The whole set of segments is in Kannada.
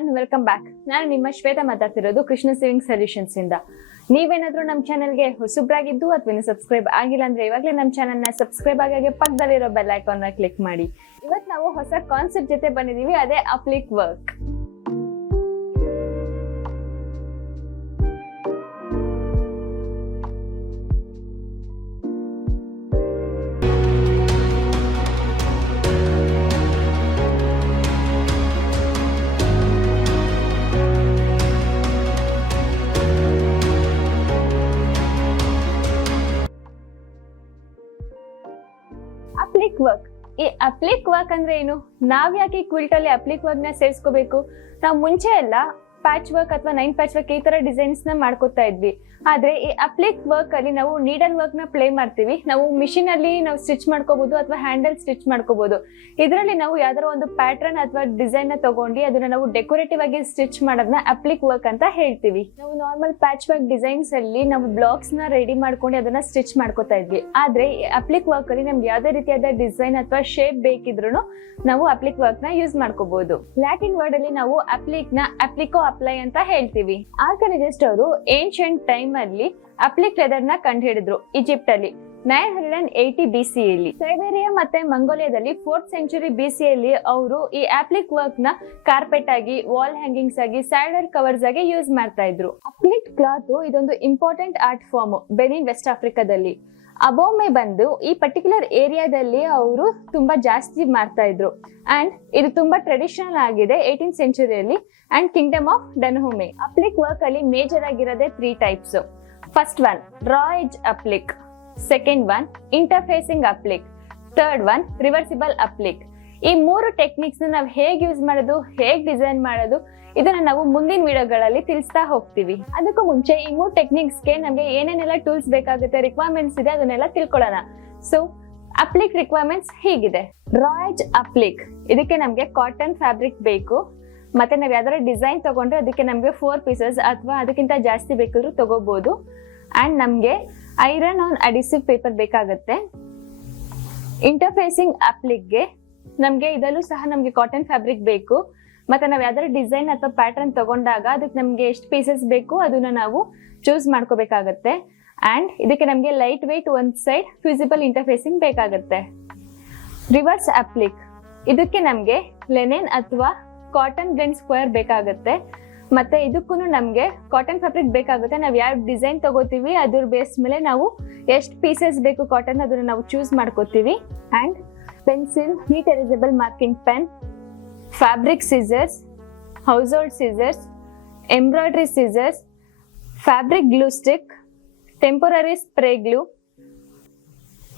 Everyone, welcome back. ನಾನು ನಿಮ್ಮ ಶ್ವೇತಾ ಮಾತಾಡ್ತಿರೋದು ಕೃಷ್ಣ ಸೇವಿಂಗ್ ಸೊಲ್ಯೂಷನ್ಸ್ ಇಂದ. ನೀವೇನಾದ್ರೂ ನಮ್ಮ ಚಾನೆಲ್ಗೆ ಹೊಸಬ್ರಾಗಿದ್ದು ಅಥವಾ ಇನ್ನು ಸಬ್ಸ್ಕ್ರೈಬ್ ಆಗಿಲ್ಲ ಅಂದ್ರೆ ಇವಾಗಲೇ ನಮ್ಮ ಚಾನೆಲ್ನ ಸಬ್ಸ್ಕ್ರೈಬ್ ಆಗಿ ಪಕ್ಕದಲ್ಲಿರೋ ಬೆಲ್ ಐಕಾನ್ ನ ಕ್ಲಿಕ್ ಮಾಡಿ. ಇವತ್ತು ನಾವು ಹೊಸ ಕಾನ್ಸೆಪ್ಟ್ ಜೊತೆ ಬಂದಿದೀವಿ, ಅದೇ ಅಪ್ಲಿಕ್ ವರ್ಕ್. ಈ ಅಪ್ಲಿಕ್ ವರ್ಕ್ ಅಂದ್ರೆ ಏನು? ನಾವ್ ಯಾಕೆ ಕ್ವಿಲ್ಟ್ ಅಲ್ಲಿ ಅಪ್ಲಿಕ್ ವರ್ಕ್ ನ ಸೇರಿಸ್ಕೋಬೇಕು? ನಾವು ಮುಂಚೆ ಎಲ್ಲ ಪ್ಯಾಚ್ ವರ್ಕ್ ಅಥವಾ 9 ಪ್ಯಾಚ್ ವರ್ಕ್ ಈ ತರ ಡಿಸೈನ್ಸ್ ನ ಮಾಡ್ಕೋತಾ ಇದ್ವಿ. ಆದ್ರೆ ಈ ಅಪ್ಲಿಕ್ ವರ್ಕ್ ಅಲ್ಲಿ ನಾವು ನೀಡಲ್ ವರ್ಕ್ ನ ಪ್ಲೇ ಮಾಡ್ತೀವಿ. ನಾವು ಮಿಷಿನ್ ಅಲ್ಲಿ ನಾವು ಸ್ಟಿಚ್ ಮಾಡ್ಕೋಬಹುದು ಅಥವಾ ಹ್ಯಾಂಡಲ್ ಸ್ಟಿಚ್ ಮಾಡ್ಕೋಬಹುದು. ಇದರಲ್ಲಿ ನಾವು ಯಾವ್ದಾರ ಒಂದು ಪ್ಯಾಟರ್ನ್ ಅಥವಾ ಡಿಸೈನ್ ನ ತಗೊಂಡು ಅದನ್ನ ನಾವು ಡೆಕೋರೇಟಿವ್ ಆಗಿ ಸ್ಟಿಚ್ ಮಾಡೋದನ್ನ ಅಪ್ಲಿಕ್ ವರ್ಕ್ ಅಂತ ಹೇಳ್ತೀವಿ. ನಾವು ನಾರ್ಮಲ್ ಪ್ಯಾಚ್ ವರ್ಕ್ ಡಿಸೈನ್ಸ್ ಅಲ್ಲಿ ನಾವು ಬ್ಲಾಕ್ಸ್ ನ ರೆಡಿ ಮಾಡ್ಕೊಂಡು ಅದನ್ನ ಸ್ಟಿಚ್ ಮಾಡ್ಕೋತಾ ಇದ್ವಿ. ಆದ್ರೆ ಈ ಅಪ್ಲಿಕ್ ವರ್ಕ್ ಅಲ್ಲಿ ನಮ್ಗೆ ಯಾವ್ದೇ ರೀತಿಯಾದ ಡಿಸೈನ್ ಅಥವಾ ಶೇಪ್ ಬೇಕಿದ್ರು ನಾವು ಅಪ್ಲಿಕ್ ವರ್ಕ್ ನ ಯೂಸ್ ಮಾಡ್ಕೋಬಹುದು. ಲ್ಯಾಟಿನ್ ವರ್ಡ್ ಅಲ್ಲಿ ನಾವು ಅಪ್ಲಿಕ್ ನ ಅಪ್ಲಿಕೋ ಅಪ್ಲೈ ಅಂತ ಹೇಳ್ತೀವಿ. ಆರ್ಕಿಯಾಲಜಿಸ್ಟ್ ಅವರು ಏನ್ಷಿಯಂಟ್ ಟೈಮ್ ಅಲ್ಲಿ ಅಪ್ಲಿಕ್ ಲೆದರ್ ನ ಕಂಡು ಹಿಡಿದ್ರು ಈಜಿಪ್ಟ್ ಅಲ್ಲಿ 980 BC ಯಲ್ಲಿ. ಸೈಬೇರಿಯಾ ಮತ್ತೆ ಮಂಗೋಲಿಯಾದಲ್ಲಿ 4th ಸೆಂಚುರಿ BC ಯಲ್ಲಿ ಅವರು ಈ ಅಪ್ಲಿಕ್ ವರ್ಕ್ ನ ಕಾರ್ಪೆಟ್ ಆಗಿ, ವಾಲ್ ಹ್ಯಾಂಗಿಂಗ್ಸ್ ಆಗಿ, ಸ್ಯಾಡಲ್ ಕವರ್ಸ್ ಆಗಿ ಯೂಸ್ ಮಾಡ್ತಾ ಇದ್ರು. ಅಪ್ಲಿಕ್ ಕ್ಲಾತ್ ಇದೊಂದು important art form Benin, west ಆಫ್ರಿಕಾದಲ್ಲಿ. ಅಬೋಮೆ ಬಂದು ಈ ಪರ್ಟಿಕ್ಯುಲರ್ ಏರಿಯಾದಲ್ಲಿ ಅವರು ತುಂಬಾ ಜಾಸ್ತಿ ಮಾಡ್ತಾ ಇದ್ರು. ಅಂಡ್ ಇದು ತುಂಬಾ ಟ್ರೆಡಿಷನಲ್ ಆಗಿದೆ 18th ಸೆಂಚುರಿಯಲ್ಲಿ. And kingdom of Dahomey. Applique work ಅಲ್ಲಿ ಮೇಜರ್ ಆಗಿರೋದೇ 3 types. First one raw edge applique, second one interfacing applique, third one reversible applique. ಈ 3 ಟೆಕ್ನಿಕ್ಸ್ ನಾವು ಹೇಗೆ ಯೂಸ್ ಮಾಡೋದು, ಹೇಗೆ ಡಿಸೈನ್ ಮಾಡೋದು, ಇದನ್ನ ನಾವು ಮುಂದಿನ ವಿಡಿಯೋಗಳಲ್ಲಿ ತಿಳಿಸ್ತಾ ಹೋಗ್ತೀವಿ. ಅದಕ್ಕೂ ಮುಂಚೆ ಈ 3 ಟೆಕ್ನಿಕ್ಸ್ಗೆ ನಮಗೆ ಏನೇನೆಲ್ಲ ಟೂಲ್ಸ್ ಬೇಕಾಗುತ್ತೆ, ರಿಕ್ವೈರ್ಮೆಂಟ್ಸ್ ಇದೆ, ಅದನ್ನೆಲ್ಲ ತಿಳ್ಕೊಳ್ಳೋಣ. ಸೊ ಅಪ್ಲಿಕ್ ರಿಕ್ವೈರ್ಮೆಂಟ್ಸ್ ಹೀಗಿದೆ. ರಾ ಎಡ್ಜ್ ಅಪ್ಲಿಕ್, ಇದಕ್ಕೆ ನಮಗೆ ಕಾಟನ್ ಫ್ಯಾಬ್ರಿಕ್ ಬೇಕು. ಮತ್ತೆ ನಾವ್ ಯಾವ್ದಾರ ಡಿಸೈನ್ ತಗೊಂಡ್ರೆ ಅದಕ್ಕೆ ನಮ್ಗೆ 4 ಪೀಸಸ್ ಅಥವಾ ಅದಕ್ಕಿಂತ ಜಾಸ್ತಿ ಬೇಕಾದ್ರೂ ತಗೋಬಹುದು. ಅಂಡ್ ನಮ್ಗೆ ಐರನ್ ಆನ್ ಅಡಿಸಿವ್ ಪೇಪರ್ ಬೇಕಾಗುತ್ತೆ. ಇಂಟರ್ಫೇಸಿಂಗ್ ಅಪ್ಲಿಕ್ಗೆ ನಮ್ಗೆ ಇದರಲ್ಲೂ ಸಹ ನಮ್ಗೆ ಕಾಟನ್ ಫ್ಯಾಬ್ರಿಕ್ ಬೇಕು. ಮತ್ತೆ ನಾವ್ ಯಾವ್ದಾರ ಡಿಸೈನ್ ಅಥವಾ ಪ್ಯಾಟರ್ನ್ ತಗೊಂಡಾಗ ಅದಕ್ಕೆ ನಮ್ಗೆ ಎಷ್ಟು ಪೀಸಸ್ ಬೇಕು ಅದನ್ನ ನಾವು ಚೂಸ್ ಮಾಡ್ಕೋಬೇಕಾಗತ್ತೆ. ಅಂಡ್ ಇದಕ್ಕೆ ನಮ್ಗೆ ಲೈಟ್ ವೇಟ್ ಒಂದ್ ಸೈಡ್ ಫ್ಯೂಸಿಬಲ್ ಇಂಟರ್ಫೇಸಿಂಗ್ ಬೇಕಾಗತ್ತೆ. ರಿವರ್ಸ್ ಅಪ್ಲಿಕ್, ಇದಕ್ಕೆ ನಮ್ಗೆ ಲೆನಿನ್ ಅಥವಾ ಕಾಟನ್ ಬ್ಲೆಂಡ್ ಸ್ಕ್ವೇರ್ ಬೇಕಾಗುತ್ತೆ. ಮತ್ತೆ ಇದಕ್ಕೂ ನಮ್ಗೆ ಕಾಟನ್ ಫ್ಯಾಬ್ರಿಕ್ ಬೇಕಾಗುತ್ತೆ. ನಾವ್ ಯಾವ ಡಿಸೈನ್ ತಗೋತೀವಿ ಅದ್ರ ಬೇಸ್ ಮೇಲೆ ನಾವು ಎಷ್ಟು ಪೀಸಸ್ ಬೇಕು ಕಾಟನ್ ಅದನ್ನ ನಾವು ಚೂಸ್ ಮಾಡ್ಕೋತೀವಿ. And pencil, heat erasable marking pen, fabric scissors, household scissors, embroidery scissors, fabric glue stick, temporary spray glue,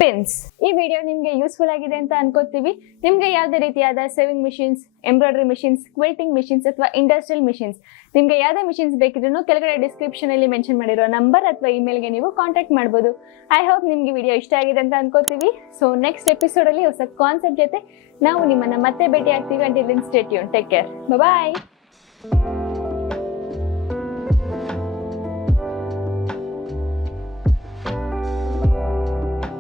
pins. ಈ ವಿಡಿಯೋ ನಿಮ್ಗೆ ಯೂಸ್ಫುಲ್ ಆಗಿದೆ ಅಂತ ಅನ್ಕೋತೀವಿ. ನಿಮ್ಗೆ ಯಾವ್ದೇ ರೀತಿಯಾದ sewing machines, embroidery machines, quilting machines ಅಥವಾ ಇಂಡಸ್ಟ್ರಿಯಲ್ ಮಿಷಿನ್ಸ್, ನಿಮ್ಗೆ ಯಾವ್ದೇ ಮಿಷಿನ್ಸ್ ಬೇಕಿದ್ರು ಕೆಳಗಡೆ ಡಿಸ್ಕ್ರಿಪ್ಷನ್ ಅಲ್ಲಿ ಮೆನ್ಷನ್ ಮಾಡಿರೋ ನಂಬರ್ ಅಥವಾ ಇಮೇಲ್ಗೆ ನೀವು ಕಾಂಟ್ಯಾಕ್ಟ್ ಮಾಡಬಹುದು. ಐ ಹೋಪ್ ನಿಮ್ಗೆ ವಿಡಿಯೋ ಇಷ್ಟ ಆಗಿದೆ ಅಂತ ಅನ್ಕೋತೀವಿ. ಸೊ ನೆಕ್ಸ್ಟ್ ಎಪಿಸೋಡ್ ಅಲ್ಲಿ ಹೊಸ ಕಾನ್ಸೆಪ್ಟ್ ಜೊತೆ ನಾವು ನಿಮ್ಮನ್ನ ಮತ್ತೆ ಭೇಟಿ ಆಗ್ತೀವಿ. Until then stay tune, take care, ಬಾಯ್.